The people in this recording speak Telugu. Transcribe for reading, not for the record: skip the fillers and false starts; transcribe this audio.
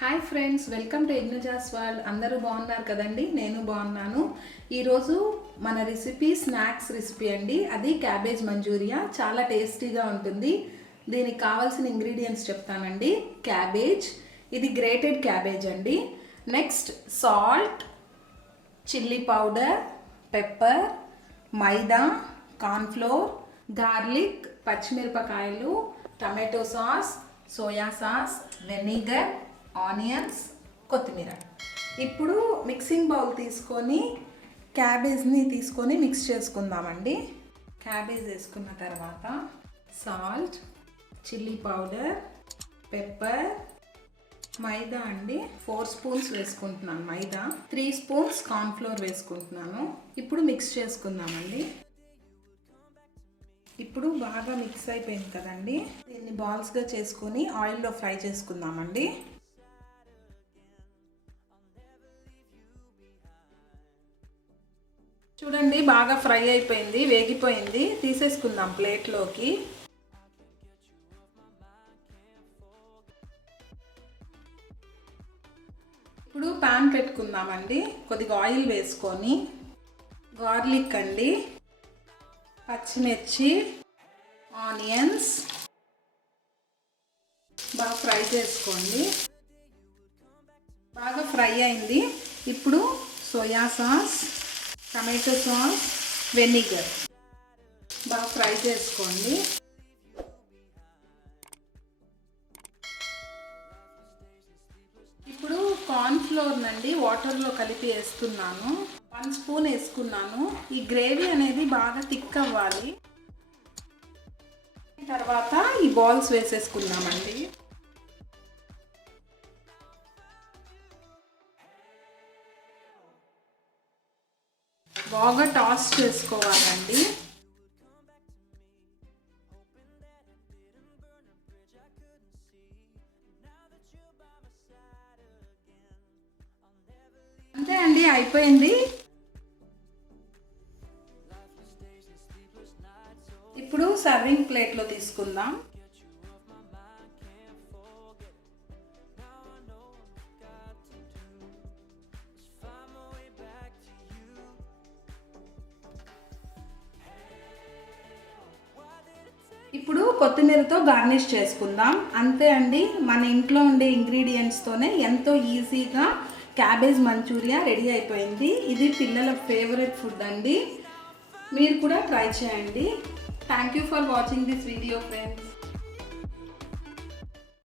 Hi friends, welcome to Yagnaja's world. అందరూ బాగున్నారు కదండి? నేను బాగున్నాను. ఈరోజు మన రెసిపీ స్నాక్స్ రెసిపీ అండి. అది క్యాబేజ్ మంచూరియా. చాలా టేస్టీగా ఉంటుంది. దీనికి కావాల్సిన ఇంగ్రీడియంట్స్ చెప్తానండి. క్యాబేజ్, ఇది గ్రేటెడ్ క్యాబేజ్ అండి. Next salt, chilli powder, pepper, maida, cornflour, garlic, పచ్చిమిరపకాయలు, tomato sauce, soya sauce, vinegar, onions, కొత్తిమీర. ఇప్పుడు మిక్సింగ్ బౌల్ తీసుకొని క్యాబేజ్ని తీసుకొని మిక్స్ చేసుకుందామండి. క్యాబేజ్ వేసుకున్న తర్వాత సాల్ట్, చిల్లీ పౌడర్, పెప్పర్, మైదా అండి 4 స్పూన్స్ వేసుకుంటున్నాను. మైదా 3 స్పూన్స్ కార్న్ఫ్లోర్ వేసుకుంటున్నాను. ఇప్పుడు మిక్స్ చేసుకుందామండి. ఇప్పుడు బాగా మిక్స్ అయిపోయింది కదండి. దీన్ని బాల్స్గా చేసుకొని ఆయిల్లో ఫ్రై చేసుకుందామండి. చూడండి, బాగా ఫ్రై అయిపోయింది, వేగిపోయింది. తీసేసుకుందాం ప్లేట్లోకి. ఇప్పుడు పాన్ పెట్టుకుందామండి. కొద్దిగా ఆయిల్ వేసుకొని గార్లిక్ అండి, పచ్చిమిర్చి, ఆనియన్స్ బాగా ఫ్రై చేసుకోండి. బాగా ఫ్రై అయింది. ఇప్పుడు soya sauce, tomato sauce, vinegar బాగా ఫ్రై చేసుకోండి. ఇప్పుడు కార్న్ఫ్లోర్ నండి వాటర్లో కలిపి వేస్తున్నాను. 1 స్పూన్ వేసుకున్నాను. ఈ గ్రేవీ అనేది బాగా థిక్ అవ్వాలి. తర్వాత ఈ బాల్స్ వేసేసుకుందామండి. బాగా టాస్ చేసుకోవాలండి. అంతే అండి, అయిపోయింది. ఇప్పుడు సర్వింగ్ ప్లేట్లో తీసుకుందాం. ఇప్పుడు కొత్తిమీరతో గార్నిష్ చేసుకుందాం. అంతే అండి, మన ఇంట్లో ఉండే ఇంగ్రీడియంట్స్తోనే ఎంతో ఈజీగా క్యాబేజ్ మంచూరియా రెడీ అయిపోయింది. ఇది పిల్లల ఫేవరెట్ ఫుడ్ అండి. మీరు కూడా ట్రై చేయండి. Thank you for watching this video friends.